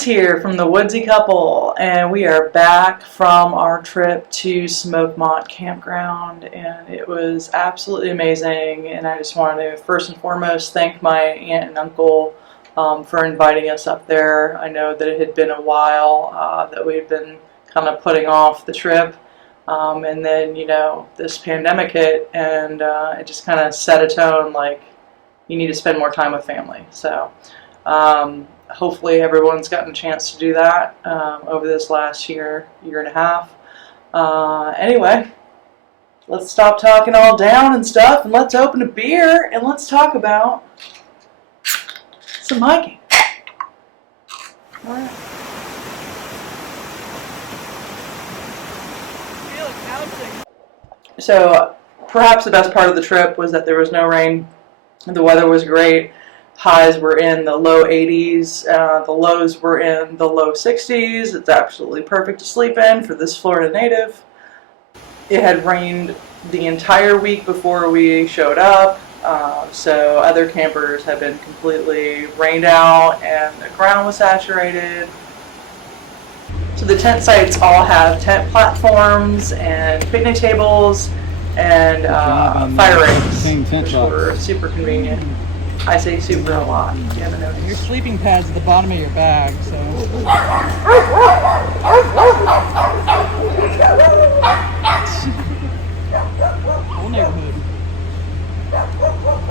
Denise here from the Woodsy couple, and we are back from our trip to SMOKEMONT Campground, and it was absolutely amazing. And I just wanted to first and foremost thank my aunt and uncle for inviting us up there. I know that it had been a while that we had been kind of putting off the trip, and then this pandemic hit, and it just kind of set a tone like you need to spend more time with family. So hopefully everyone's gotten a chance to do that over this last year and a half. Anyway, let's stop talking all down and stuff, and let's open a beer and let's talk about some hiking. All right. So perhaps the best part of the trip was that there was no rain. The weather was great. Highs were in the low 80s. The lows were in the low 60s. It's absolutely perfect to sleep in for this Florida native. It had rained the entire week before we showed up, so other campers had been completely rained out and the ground was saturated. So the tent sites all have tent platforms and picnic tables and fire rings, which were super convenient. I say super a lot. You haven't noticed. Your sleeping pad's at the bottom of your bag, so. Whole neighborhood.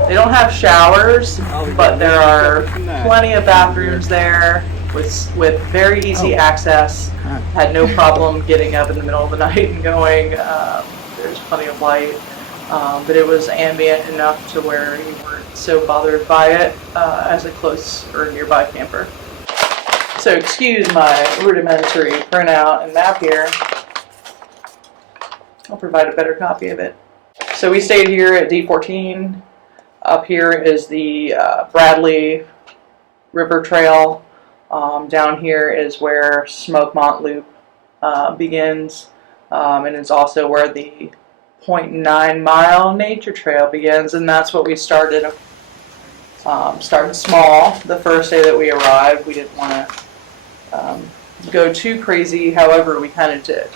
They don't have showers, but there are plenty of bathrooms there with very easy access. Had no problem getting up in the middle of the night and going. There's plenty of light. But it was ambient enough to where you weren't so bothered by it as a close or nearby camper. So excuse my rudimentary printout and map here. I'll provide a better copy of it. So we stayed here at D14. Up here is the Bradley River Trail. Down here is where SMOKEMONT Loop begins, and it's also where the 0.9 mile nature trail begins, and that's what we started. Started small the first day that we arrived. We didn't want to go too crazy, however we kind of did.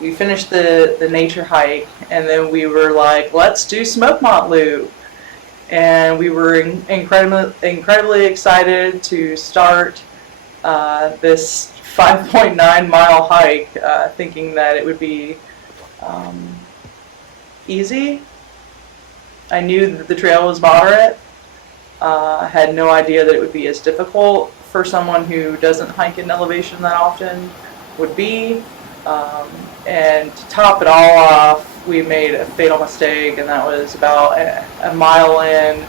We finished the nature hike, and then we were like, let's do SMOKEMONT Loop. And we were incredibly excited to start this 5.9 mile hike, thinking that it would be easy. I knew that the trail was moderate. I had no idea that it would be as difficult for someone who doesn't hike in elevation that often would be. And to top it all off, we made a fatal mistake, and that was about a mile in.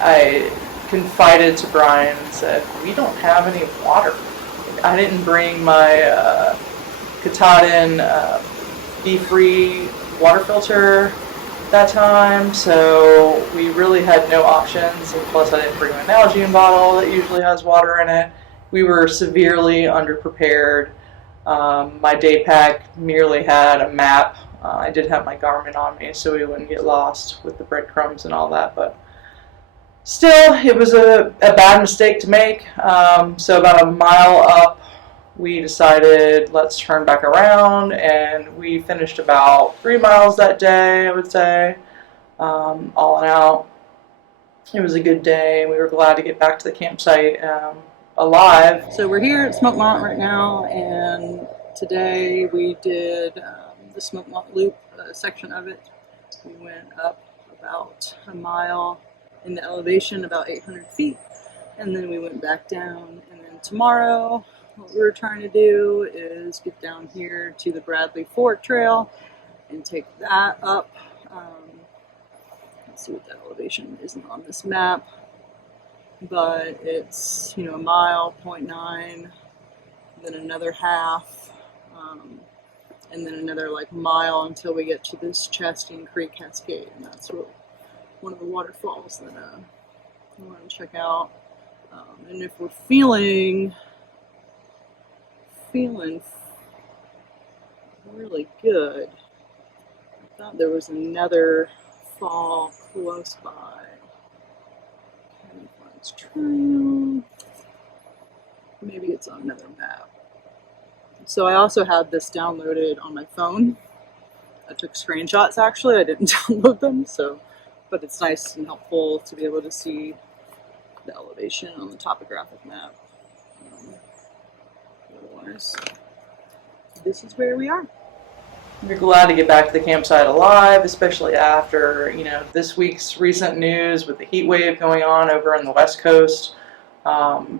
I confided to Brian and said, we don't have any water. I didn't bring my Katahdin Be-Free water filter that time, so we really had no options, and plus I didn't bring my Nalgene bottle that usually has water in it. We were severely underprepared. My day pack merely had a map. I did have my Garmin on me so we wouldn't get lost with the breadcrumbs and all that, but still, it was a bad mistake to make. So about a mile up, we decided let's turn back around, and we finished about 3 miles that day, I would say. All in out, it was a good day. We were glad to get back to the campsite alive. So we're here at SMOKEMONT right now, and today we did the SMOKEMONT Loop section of it. We went up about a mile in the elevation, about 800 feet, and then we went back down. And then tomorrow, what we're trying to do is get down here to the Bradley Fork Trail and take that up. Let's see what that elevation isn't on this map, but it's a mile, 0.9, then another half, and then another mile until we get to this Chastain Creek Cascade, and that's one of the waterfalls that I want to check out. And if we're feeling really good, I thought there was another fall close by. Let's try. Maybe it's on another map. So I also had this downloaded on my phone. I took screenshots actually. I didn't download them, but it's nice and helpful to be able to see the elevation on the topographic map. Otherwise, this is where we are. You're glad to get back to the campsite alive, especially after, this week's recent news with the heat wave going on over on the West Coast.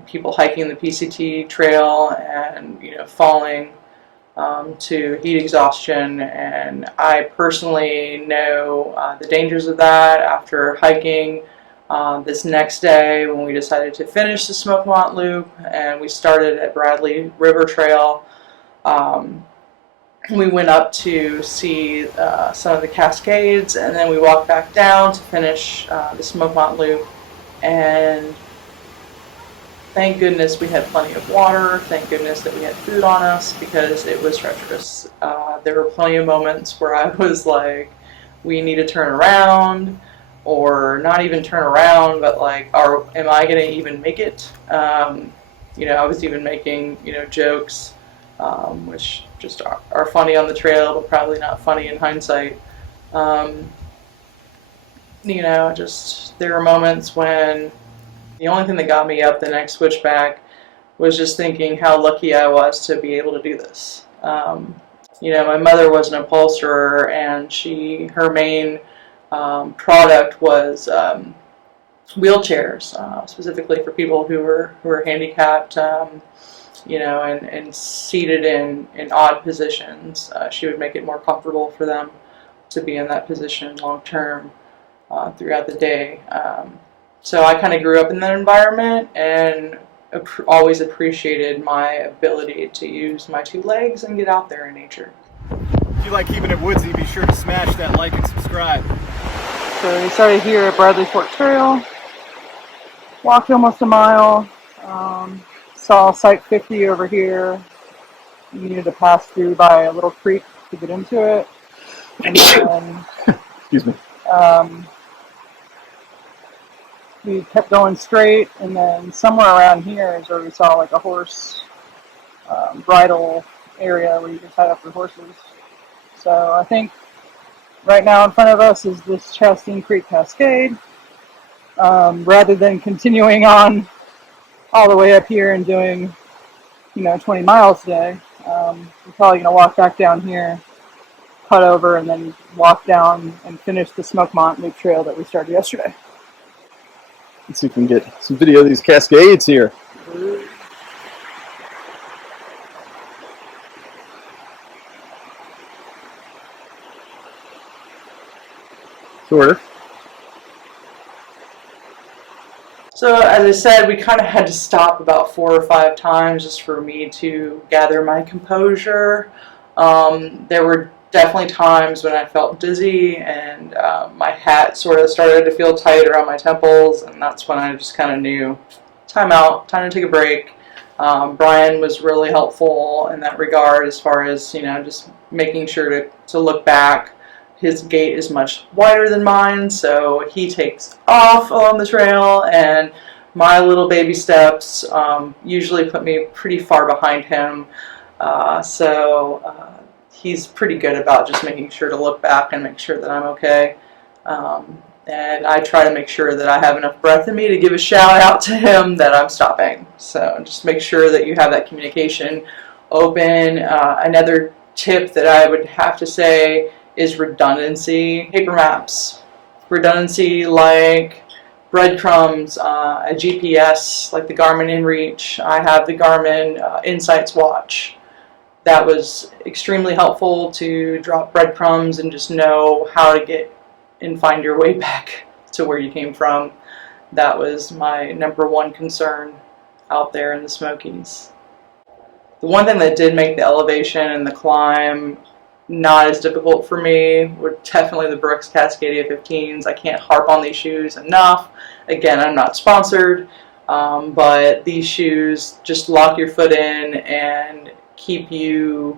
People hiking the PCT trail and, falling to heat exhaustion. And I personally know the dangers of that after hiking this next day when we decided to finish the SMOKEMONT Loop, and we started at Bradley River Trail. We went up to see some of the Cascades, and then we walked back down to finish the SMOKEMONT Loop. And thank goodness we had plenty of water. Thank goodness that we had food on us, because it was treacherous. There were plenty of moments where I was like, we need to turn around, or not even turn around, but like, am I going to even make it? I was even making, jokes, which just are funny on the trail, but probably not funny in hindsight. Just there were moments when the only thing that got me up the next switchback was just thinking how lucky I was to be able to do this. My mother was an upholsterer, and her main product was wheelchairs, specifically for people who were handicapped, and seated in odd positions. She would make it more comfortable for them to be in that position long term throughout the day. So I kind of grew up in that environment and always appreciated my ability to use my two legs and get out there in nature. If you like keeping it woodsy, be sure to smash that like and subscribe. So we started here at Bradley Fork Trail, walked almost a mile, saw Site 50 over here. You needed to pass through by a little creek to get into it. And then, excuse me. We kept going straight, and then somewhere around here is where we saw like a horse bridle area where you can tie up your horses. So I think right now in front of us is this Chastain Creek Cascade. Rather than continuing on all the way up here and doing, 20 miles a day, we're probably going to walk back down here, cut over, and then walk down and finish the SMOKEMONT Loop trail that we started yesterday. Let's see if we can get some video of these cascades here. Sort of. So as I said, we kind of had to stop about 4 or 5 times just for me to gather my composure. There were definitely times when I felt dizzy, and my hat sort of started to feel tight around my temples, and that's when I just kind of knew, time out, time to take a break. Brian was really helpful in that regard, as far as, just making sure to look back. His gait is much wider than mine, so he takes off along the trail, and my little baby steps usually put me pretty far behind him. He's pretty good about just making sure to look back and make sure that I'm okay. And I try to make sure that I have enough breath in me to give a shout out to him that I'm stopping. So just make sure that you have that communication open. Another tip that I would have to say is redundancy. Paper maps. Redundancy like breadcrumbs, a GPS like the Garmin InReach. I have the Garmin Insights watch. That was extremely helpful to drop breadcrumbs and just know how to get and find your way back to where you came from. That was my #1 concern out there in the Smokies. The one thing that did make the elevation and the climb not as difficult for me were definitely the Brooks Cascadia 15s. I can't harp on these shoes enough. Again, I'm not sponsored, but these shoes just lock your foot in and keep you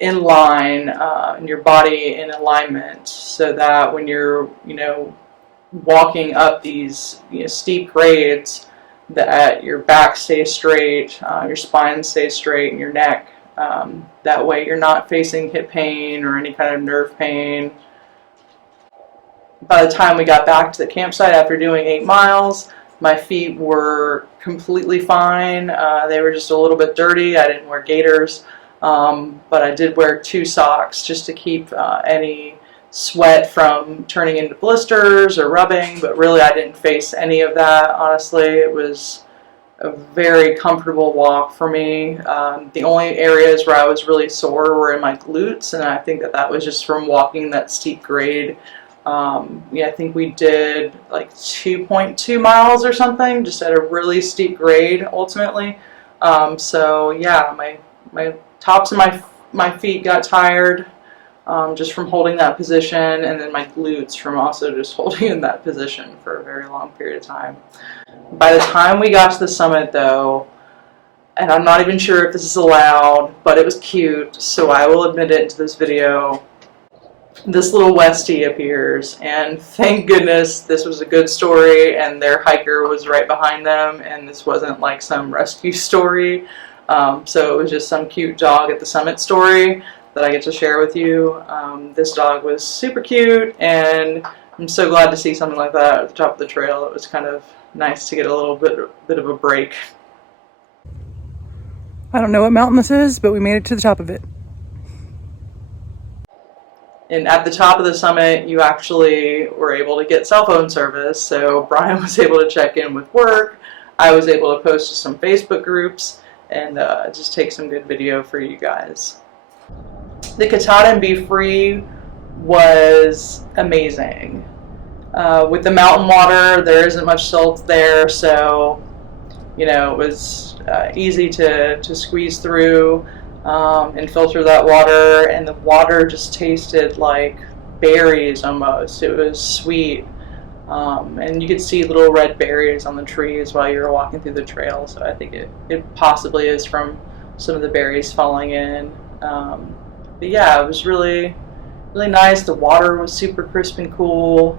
in line and your body in alignment, so that when you're walking up these steep grades, that your back stays straight, your spine stays straight, and your neck. That way you're not facing hip pain or any kind of nerve pain. By the time we got back to the campsite after doing 8 miles, my feet were completely fine. They were just a little bit dirty. I didn't wear gaiters, but I did wear 2 socks just to keep any sweat from turning into blisters or rubbing, but really I didn't face any of that, honestly. It was a very comfortable walk for me. The only areas where I was really sore were in my glutes, and I think that was just from walking that steep grade. Yeah, I think we did like 2.2 miles or something, just at a really steep grade ultimately. So yeah, my tops of my feet got tired just from holding that position, and then my glutes from also just holding in that position for a very long period of time. By the time we got to the summit though, and I'm not even sure if this is allowed, but it was cute, so I will admit it into this video. This little Westie appears, and thank goodness this was a good story and their hiker was right behind them, and this wasn't like some rescue story. So it was just some cute dog at the summit story that I get to share with you. This dog was super cute, and I'm so glad to see something like that at the top of the trail. It was kind of nice to get a little bit of a break. I don't know what mountain this is, but we made it to the top of it. And at the top of the summit, you actually were able to get cell phone service. So Brian was able to check in with work. I was able to post to some Facebook groups and just take some good video for you guys. The Katahdin Be Free was amazing. With the mountain water, there isn't much silt there, so you know, it was easy to squeeze through and filter that water, and the water just tasted like berries almost. It was sweet, and you could see little red berries on the trees while you were walking through the trail, so I think it possibly is from some of the berries falling in. But yeah, it was really nice. The water was super crisp and cool.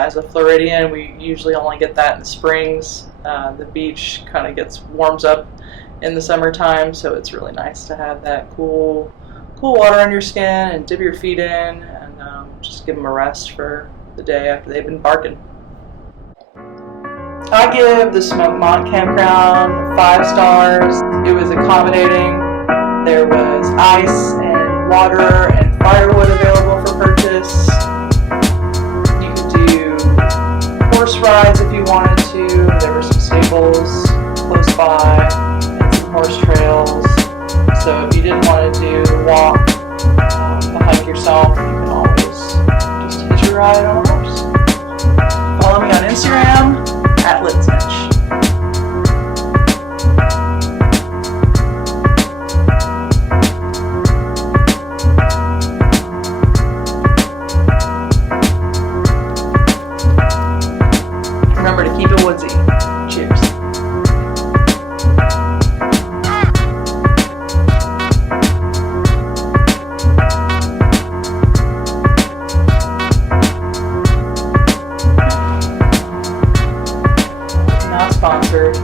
As a Floridian, we usually only get that in the springs. The beach kind of warms up in the summertime, so it's really nice to have that cool water on your skin and dip your feet in and just give them a rest for the day after they've been barking. I give the SMOKEMONT campground 5 stars. It was accommodating. There was ice and water and firewood available for purchase. You could do horse rides if you wanted to. There were some stables close by and some horse trails. So if you didn't want to do the walk, the hike yourself, you can always just hitch a ride on a horse. Follow me on Instagram @LitsMitch. Remember to keep it woodsy. Cheers. Not sponsored.